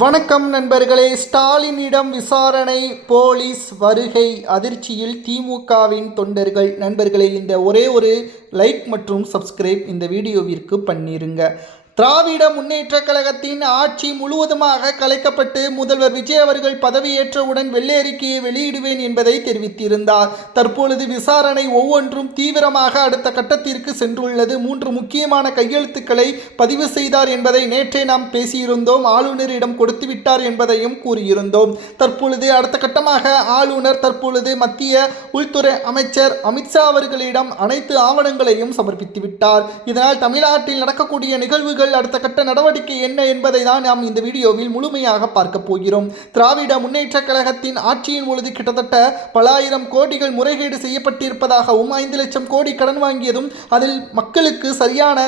வணக்கம் நண்பர்களே. ஸ்டாலினிடம் விசாரணை, போலீஸ் வருகை அதிர்ச்சியில் திமுகவின் தொண்டர்கள். நண்பர்களே, இந்த ஒரே ஒரு லைக் மற்றும் சப்ஸ்கிரைப் இந்த வீடியோவிற்கு பண்ணிருங்க. திராவிட முன்னேற்ற கழகத்தின் ஆட்சி முழுவதுமாக கலைக்கப்பட்டு முதல்வர் விஜய் அவர்கள் பதவியேற்றவுடன் வெள்ளை அறிக்கையை வெளியிடுவேன் என்பதை தெரிவித்திருந்தார். தற்பொழுது விசாரணை ஒவ்வொன்றும் தீவிரமாக அடுத்த கட்டத்திற்கு சென்றுள்ளது. 3 முக்கியமான கையெழுத்துக்களை பதிவு செய்தார் என்பதை நேற்றே நாம் பேசியிருந்தோம். ஆளுநரிடம் கொடுத்து விட்டார் என்பதையும் கூறியிருந்தோம். தற்பொழுது அடுத்த கட்டமாக ஆளுநர் தற்பொழுது மத்திய உள்துறை அமைச்சர் அமித்ஷா அவர்களிடம் அனைத்து ஆவணங்களையும் சமர்ப்பித்து விட்டார். இதனால் தமிழ்நாட்டில் நடக்கக்கூடிய நிகழ்வுகள் அடுத்த கட்ட நடவடிக்கை என்ன என்பதை தான் நாம் இந்த வீடியோவில் முழுமையாக பார்க்க போகிறோம். திராவிட முன்னேற்ற கழகத்தின் ஆட்சியின் பொழுது கிட்டத்தட்ட பல ஆயிரம் கோடிகள் முறைகேடு செய்யப்பட்டிருப்பதாகவும் 5 லட்சம் கோடி கடன் வாங்கியதும் அதில் மக்களுக்கு சரியான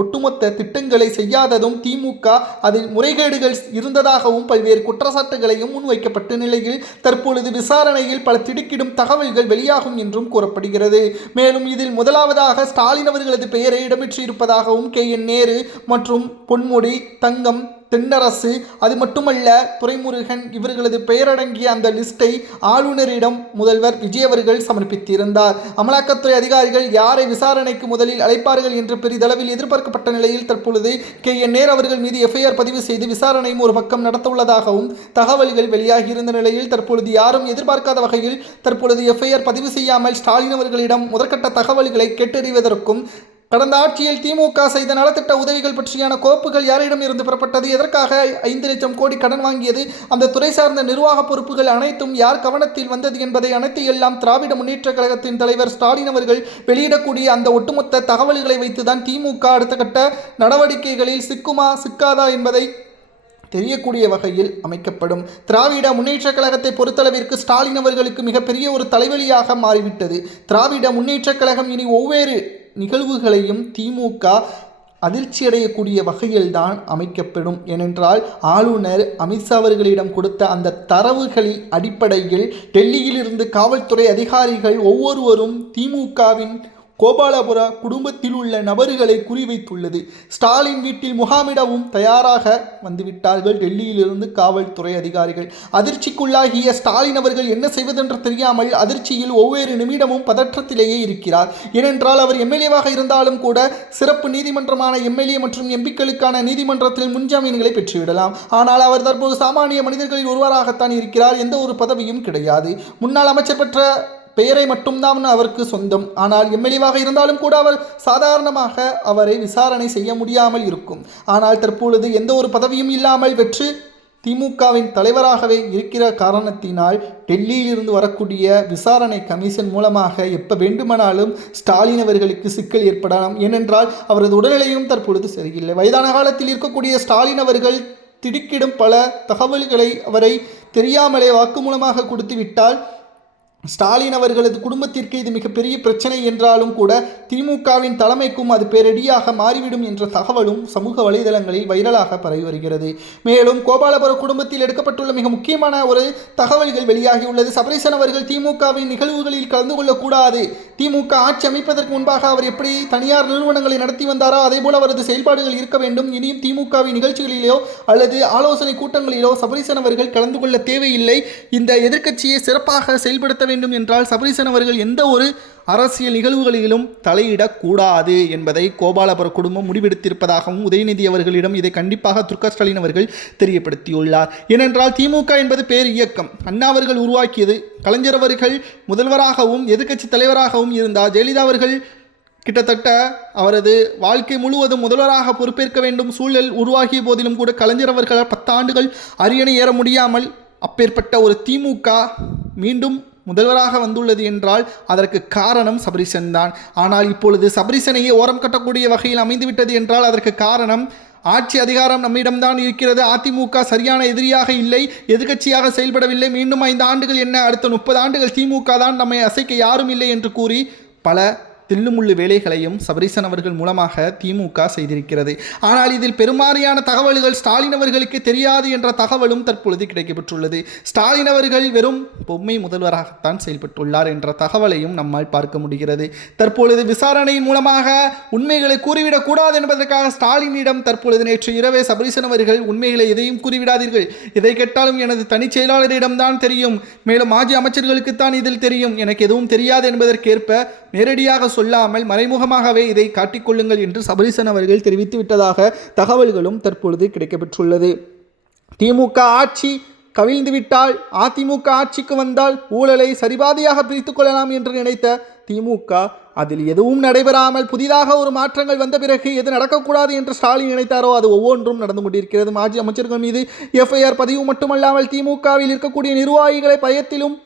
ஒட்டுமொத்த திட்டங்களை செய்யாததும் திமுக அதில் முறைகேடுகள் இருந்ததாகவும் பல்வேறு குற்றச்சாட்டுகளையும் முன்வைக்கப்பட்ட நிலையில் தற்பொழுது விசாரணையில் பல திடுக்கிடும் தகவல்கள் வெளியாகும் என்றும் கூறப்படுகிறது. மேலும் இதில் முதலாவதாக ஸ்டாலின் அவர்களது பெயரை இடம்பெற்றிருப்பதாகவும் KN நேரு மற்றும் பொன்முடி, தங்கம், தென்னரசு, அது மட்டுமல்ல துரைமுருகன் இவர்களது பெயரடங்கிய அந்த லிஸ்டை ஆளுநரிடம் முதல்வர் விஜய் அவர்கள் சமர்ப்பித்திருந்தார். அமலாக்கத்துறை அதிகாரிகள் யாரை விசாரணைக்கு முதலில் அழைப்பார்கள் என்று பெரிதளவில் எதிர்பார்க்கப்பட்ட நிலையில் தற்பொழுது KN நேரு அவர்கள் மீது FIR பதிவு செய்து விசாரணையும் ஒரு பக்கம் நடத்தவுள்ளதாகவும் தகவல்கள் வெளியாகியிருந்த நிலையில் தற்பொழுது யாரும் எதிர்பார்க்காத வகையில் தற்பொழுது FIR பதிவு செய்யாமல் ஸ்டாலின் அவர்களிடம் முதற்கட்ட தகவல்களை கேட்டறிவதற்கும் கடந்த ஆட்சியில் திமுக செய்த நலத்திட்ட உதவிகள் பற்றியான கோப்புகள் யாரிடம் இருந்து பெறப்பட்டது, எதற்காக 5 லட்சம் கோடி கடன் வாங்கியது, அந்த துறை சார்ந்த நிர்வாக பொறுப்புகள் அனைத்தும் யார் கவனத்தில் வந்தது என்பதை அனைத்தையெல்லாம் திராவிட முன்னேற்ற கழகத்தின் தலைவர் ஸ்டாலின் அவர்கள் வெளியிடக்கூடிய அந்த ஒட்டுமொத்த தகவல்களை வைத்துதான் திமுக அடுத்த கட்ட நடவடிக்கைகளில் சிக்குமா சிக்காதா என்பதை தெரியக்கூடிய வகையில் அமைக்கப்படும். திராவிட முன்னேற்ற கழகத்தை பொறுத்தளவிற்கு ஸ்டாலின் அவர்களுக்கு மிகப்பெரிய ஒரு தலைவலியாக மாறிவிட்டது. திராவிட முன்னேற்ற கழகம் இனி ஒவ்வொரு நிகழ்வுகளையும் திமுக அதிர்ச்சியடையக்கூடிய வகையில்தான் அமைக்கப்படும். ஏனென்றால் ஆளுநர் அமித்ஷா அவர்களிடம் கொடுத்த அந்த தரவுகளின் அடிப்படையில் டெல்லியில் இருந்து காவல்துறை அதிகாரிகள் ஒவ்வொருவரும் திமுகவின் கோபாலபுர குடும்பத்தில் உள்ள நபர்களை குறிவைத்துள்ளது. ஸ்டாலின் வீட்டில் முகாமிடவும் தயாராக வந்துவிட்டார்கள் டெல்லியிலிருந்து காவல்துறை அதிகாரிகள். அதிர்ச்சிக்குள்ளாகிய ஸ்டாலின் அவர்கள் என்ன செய்வதென்று தெரியாமல் அதிர்ச்சியில் ஒவ்வொரு நிமிடமும் பதற்றத்திலேயே இருக்கிறார். ஏனென்றால் அவர் MLAவாக இருந்தாலும் கூட சிறப்பு நீதிமன்றமான MLA மற்றும் MPக்களுக்கான நீதிமன்றத்தில் முன்ஜாமீன்களை பெற்றுவிடலாம். ஆனால் அவர் தற்போது சாமானிய மனிதர்களில் ஒருவராகத்தான் இருக்கிறார். எந்த ஒரு பதவியும் கிடையாது. முன்னாள் அமைச்சர் பெற்ற பெயரை மட்டும்தான் அவருக்கு சொந்தம். ஆனால் MLAவாக இருந்தாலும் கூட அவர் சாதாரணமாக அவரை விசாரணை செய்ய முடியாமல் இருக்கும். ஆனால் தற்பொழுது எந்த ஒரு பதவியும் இல்லாமல் வெற்று திமுகவின் தலைவராகவே இருக்கிற காரணத்தினால் டெல்லியில் இருந்து வரக்கூடிய விசாரணை கமிஷன் மூலமாக எப்போ வேண்டுமானாலும் ஸ்டாலின் அவர்களுக்கு சிக்கல் ஏற்படலாம். ஏனென்றால் அவரது உடல்நிலையும் தற்பொழுது சரியில்லை. வயதான காலத்தில் இருக்கக்கூடிய ஸ்டாலின் அவர்கள் திடுக்கிடும் பல தகவல்களை அவரை தெரியாமலே வாக்குமூலமாக கொடுத்து விட்டால் ஸ்டாலின் அவர்களது குடும்பத்திற்கு இது மிகப்பெரிய பிரச்சனை என்றாலும் கூட திமுகவின் தலைமைக்கும் அது பேரடியாக மாறிவிடும் என்ற தகவலும் சமூக வலைதளங்களில் வைரலாக பரவி வருகிறது. மேலும் கோபாலபுர குடும்பத்தில் எடுக்கப்பட்டுள்ள மிக முக்கியமான ஒரு தகவல்கள் வெளியாகியுள்ளது. சபரீசன் அவர்கள் திமுகவின் நிகழ்வுகளில் கலந்து கொள்ளக்கூடாது. திமுக ஆட்சி அமைப்பதற்கு முன்பாக அவர் எப்படி தனியார் நிறுவனங்களை நடத்தி வந்தாரோ அதேபோல் அவரது செயல்பாடுகள் இருக்க வேண்டும். இனியும் திமுகவின் நிகழ்ச்சிகளிலோ அல்லது ஆலோசனை கூட்டங்களிலோ சபரீசன் அவர்கள் கலந்து கொள்ள தேவையில்லை. இந்த எதிர்க்கட்சியை சிறப்பாக செயல்படுத்த வேண்டும் என்றால் சபரீசன் அவர்கள் எந்த ஒரு அரசியல் நிகழ்வுகளிலும் தலையிடக்கூடாது என்பதை கோபாலபுர குடும்பம் முடிவெடுத்திருப்பதாகவும் உதயநிதி அவர்களிடம் இதை கண்டிப்பாக ஸ்டாலின் அவர்கள் தெரியப்படுத்தியுள்ளார். ஏனென்றால் திமுக என்பது பேர் இயக்கம். அண்ணா அவர்கள் உருவாக்கியது. கலைஞர் அவர்கள் முதல்வராகவும் எதிர்க்கட்சி தலைவராகவும் இருந்தார். ஜெயலலிதா அவர்கள் கிட்டத்தட்ட அவரது வாழ்க்கை முழுவதும் முதல்வராக பொறுப்பேற்க வேண்டும் சூழல் உருவாகிய போதிலும் கூட கலைஞர் அவர்களால் 10 ஆண்டுகள் அரியணை ஏற முடியாமல் அப்பேற்பட்ட ஒரு திமுக மீண்டும் முதல்வராக வந்துள்ளது என்றால் அதற்கு காரணம் சபரீசன் தான். ஆனால் இப்பொழுது சபரீசனையே ஓரம் கட்டக்கூடிய வகையில் அமைந்துவிட்டது என்றால் அதற்கு காரணம் ஆட்சி அதிகாரம் நம்மிடம்தான் இருக்கிறது. அதிமுக சரியான எதிரியாக இல்லை, எதிர்க்கட்சியாக செயல்படவில்லை. மீண்டும் 5 ஆண்டுகள் என்ன, அடுத்த 30 ஆண்டுகள் திமுக தான், நம்மை அசைக்க யாரும் இல்லை என்று கூறி பல தில்லுமுள்ளு வேலைகளையும் சபரீசன் அவர்கள் மூலமாக திமுக செய்திருக்கிறது. ஆனால் இதில் பெரும்பாலான தகவல்கள் ஸ்டாலின் அவர்களுக்கு தெரியாது என்ற தகவலும் தற்பொழுது கிடைக்கப்பெற்றுள்ளது. ஸ்டாலின் அவர்கள் வெறும் பொம்மை முதல்வராகத்தான் செயல்பட்டுள்ளார் என்ற தகவலையும் நம்மால் பார்க்க முடிகிறது. தற்பொழுது விசாரணையின் மூலமாக உண்மைகளை கூறிவிடக் கூடாது என்பதற்காக ஸ்டாலினிடம் தற்பொழுது நேற்று இரவே சபரீசன் அவர்கள் உண்மைகளை எதையும் கூறிவிடாதீர்கள், இதை கேட்டாலும் எனது தனிச் செயலாளரிடம் தான் தெரியும், மேலும் மாஜி அமைச்சர்களுக்குத்தான் இதில் தெரியும், எனக்கு எதுவும் தெரியாது என்பதற்கேற்ப நேரடியாக சொல்லாமல் மறைமுகமாகவே இதை காட்டிக்கொள்ளுங்கள் என்று சபரீசன் அவர்கள் தெரிவித்து விட்டதாக தகவல்களும் தற்பொழுது கிடைக்கப்பெற்றுள்ளது. திமுக ஆட்சி கவிழ்ந்துவிட்டால் அதிமுக ஆட்சிக்கு வந்தால் ஊழலை சரிபாதியாக பிரித்துக் கொள்ளலாம் என்று நினைத்த திமுக அதில் எதுவும் நடைபெறாமல் புதிதாக ஒரு மாற்றங்கள் வந்த பிறகு எது நடக்கக்கூடாது என்று ஸ்டாலின் நினைத்தாரோ அது ஒவ்வொன்றும் நடந்து கொண்டிருக்கிறது. மாஜி அமைச்சர்கள் மீது எஃப்ஐஆர் பதிவு மட்டுமல்லாமல் திமுகவில் இருக்கக்கூடிய நிர்வாகிகளை பயத்திலும்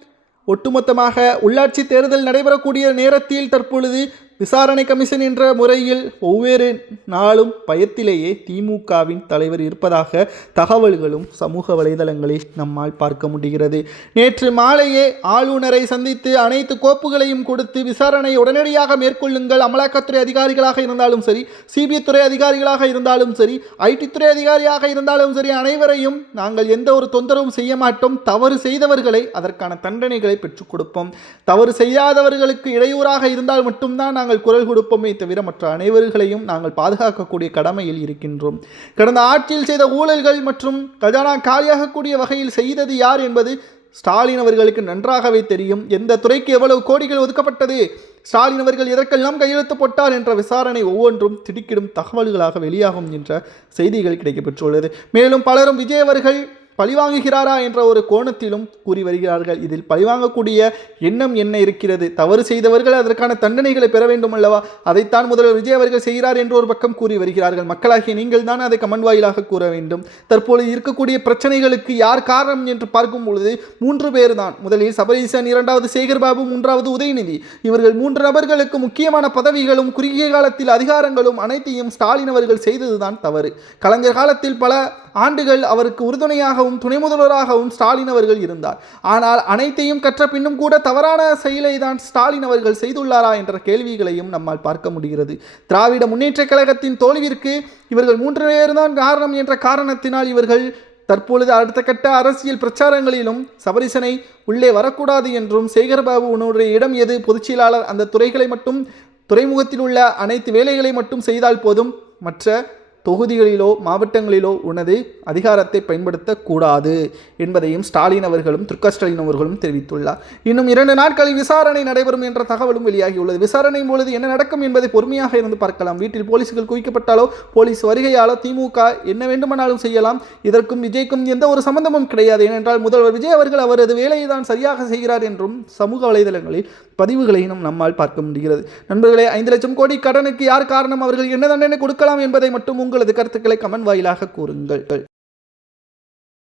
ஒட்டுமொத்தமாக உள்ளாட்சி தேர்தல் நடைபெறக்கூடிய நேரத்தில் தற்பொழுது விசாரணை கமிஷன் என்ற முறையில் ஒவ்வொரு நாளும் பயத்திலேயே திமுகவின் தலைவர் இருப்பதாக தகவல்களும் சமூக வலைதளங்களில் நம்மால் பார்க்க முடிகிறது. நேற்று மாலையே ஆளுநரை சந்தித்து அனைத்து கோப்புகளையும் கொடுத்து விசாரணை உடனடியாக மேற்கொள்ளுங்கள், அமலாக்கத்துறை அதிகாரிகளாக இருந்தாலும் சரி, சிபிஐ துறை அதிகாரிகளாக இருந்தாலும் சரி, ஐடி துறை அதிகாரியாக இருந்தாலும் சரி, அனைவரையும் நாங்கள் எந்த ஒரு தொந்தரவும் செய்ய மாட்டோம், தவறு செய்தவர்களை அதற்கான தண்டனைகளை பெற்றுக் கொடுப்போம், தவறு செய்யாதவர்களுக்கு இடையூறாக இருந்தால் மட்டும்தான் நாங்கள் குரல் கொடுப்போமே தவிர மற்ற அனைவர்களையும் நாங்கள் பாதுகாக்கக்கூடிய கடமையில் இருக்கின்றோம். கடந்த ஆட்சியில் செய்த ஊழல்கள் மற்றும் கஜானா காலியாகக்கூடிய வகையில் செய்தது யார் என்பது ஸ்டாலின் அவர்களுக்கு நன்றாகவே தெரியும். எந்த துறைக்கு எவ்வளவு கோடிகள் ஒதுக்கப்பட்டது, ஸ்டாலின் அவர்கள் எதற்கெல்லாம் கையெழுத்து போட்டார் என்ற விசாரணை ஒவ்வொன்றும் திடுக்கிடும் தகவல்களாக வெளியாகும் என்ற செய்திகள் கிடைக்கப்பெற்றுள்ளது. மேலும் பலரும் விஜய் அவர்கள் பழிவாங்குகிறாரா என்ற ஒரு கோணத்திலும் கூறி வருகிறார்கள். இதில் பழிவாங்கக்கூடிய எண்ணம் என்ன இருக்கிறது? தவறு செய்தவர்கள் அதற்கான தண்டனைகளை பெற வேண்டும் அல்லவா? அதைத்தான் முதல்வர் விஜய் அவர்கள் செய்கிறார் என்று ஒரு பக்கம் கூறி வருகிறார்கள். மக்களாகிய நீங்கள் தான் அதை கமெண்ட் வாயிலாக கூற வேண்டும். தற்போது இருக்கக்கூடிய பிரச்சனைகளுக்கு யார் காரணம் என்று பார்க்கும் பொழுது 3 பேர் தான். முதலில் சபரீசன், இரண்டாவது சேகர்பாபு, மூன்றாவது உதயநிதி. இவர்கள் 3 நபர்களுக்கு முக்கியமான பதவிகளும் குறுகிய காலத்தில் அதிகாரங்களும் அனைத்தையும் ஸ்டாலின் அவர்கள் செய்ததுதான் தவறு. கலைஞர் காலத்தில் பல ஆண்டுகள் அவருக்கு உறுதுணையாகவும் துணை முதல்வராகவும் ஸ்டாலின் அவர்கள் இருந்தார். ஆனால் அனைத்தையும் கற்ற பின்னும் கூட தவறான செயலை தான் ஸ்டாலின் அவர்கள் செய்துள்ளாரா என்ற கேள்விகளையும் நம்மால் பார்க்க முடிகிறது. திராவிட முன்னேற்ற கழகத்தின் தோல்விற்கு இவர்கள் 3 பேர் தான் காரணம் என்ற காரணத்தினால் இவர்கள் தற்பொழுது அடுத்த கட்ட அரசியல் பிரச்சாரங்களிலும் சபரீசனை உள்ளே வரக்கூடாது என்றும், சேகர்பாபு உன்னுடைய இடம் எது, பொதுச்செயலாளர், அந்த துறைகளை மட்டும், துறைமுகத்தில் உள்ள அனைத்து வேலைகளை மட்டும் செய்தால் போதும், மற்ற தொகுதிகளிலோ மாவட்டங்களிலோ உனது அதிகாரத்தை பயன்படுத்தக்கூடாது என்பதையும் ஸ்டாலின் அவர்களும் ஸ்டாலின் அவர்களும் தெரிவித்துள்ளார். இன்னும் 2 நாட்களில் விசாரணை நடைபெறும் என்ற தகவலும் வெளியாகியுள்ளது. விசாரணையின் பொழுது என்ன நடக்கும் என்பதை பொறுமையாக இருந்து பார்க்கலாம். வீட்டில் போலீஸ்கள் குவிக்கப்பட்டாலோ, போலீஸ் வருகையாலோ திமுக என்ன வேண்டுமானாலும் செய்யலாம். இதற்கும் விஜய்க்கும் எந்த ஒரு சம்பந்தமும் கிடையாது. ஏனென்றால் முதல்வர் விஜய் அவர்கள் அவரது வேலையை தான் சரியாக செய்கிறார் என்றும் சமூக வலைதளங்களில் பதிவுகளையும் நம்மால் பார்க்க முடிகிறது. நண்பர்களே, 5 லட்சம் கோடி கடனுக்கு யார் காரணம், அவர்கள் என்ன தண்டனை கொடுக்கலாம் என்பதை மட்டும் உங்களது கருத்துக்களை கமெண்ட் வாயிலாக கூறுங்கள்.